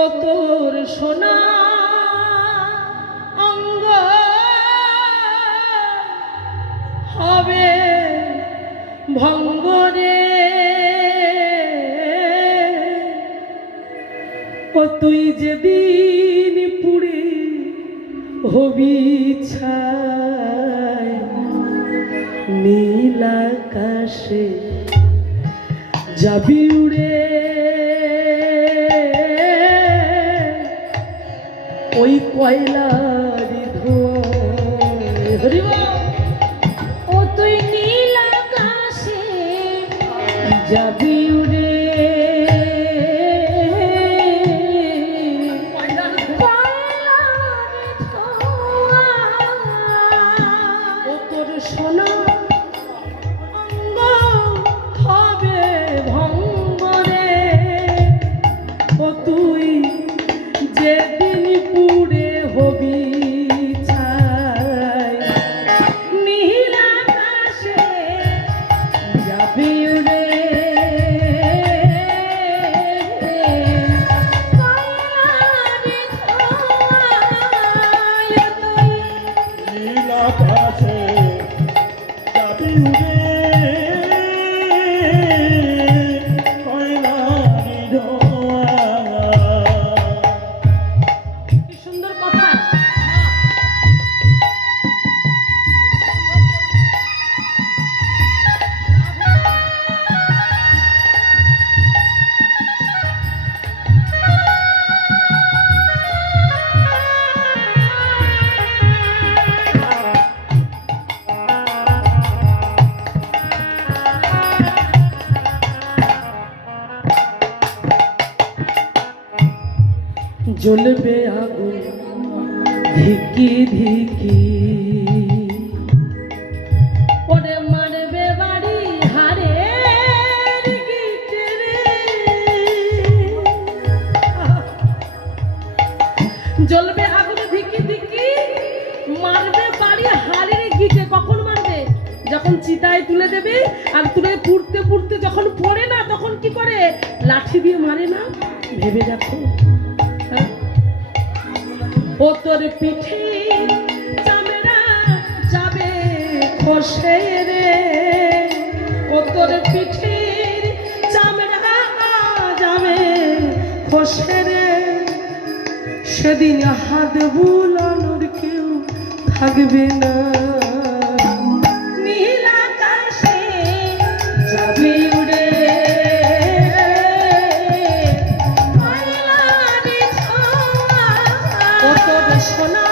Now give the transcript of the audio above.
ও তোর সোনা অঙ্গ হবে ভঙ্গরে, ও তুই যেদিন পুড়ে হবি ছাই নীল আকাশে যাবি উড়ে, ওই কয়লারি ধোঁয়া ও তুই নীল আকাশে যাবি উড়ে, ও তোর সোনা অঙ্গ হবে ভঙ্গরে, ও তুই যেদিন পুড়ে হবি ছাই নীল আকাশে যাবি উড়ে, নীল আকাশে যাবি উড়ে, কয়লারি ধোঁয়া। কি সুন্দর কথা। জ্বলবে আগুন ধিকি ধিকি, ওরে মারবে বাড়ি হারে গিটে রে, জ্বলবে আগুন ধিকি ধিকি, মারবে বাড়ি হাড়ের গিটে। কখন মারবে? যখন চিতায় তুলে দেবে, আর তুলে পুড়তে পুড়তে যখন পড়ে না তখন কি করে? লাঠি দিয়ে মারে না? ভেবে দেখো। ও তোর পিঠে চামড়া যাবে খসে রে, ও তোর পিঠের চামড়া যাবে খসে রে, সেদিন হাত বুলানোর কেউ থাকবে না, নীল আকাশে যাবে উড়ে, ও তোর সোনা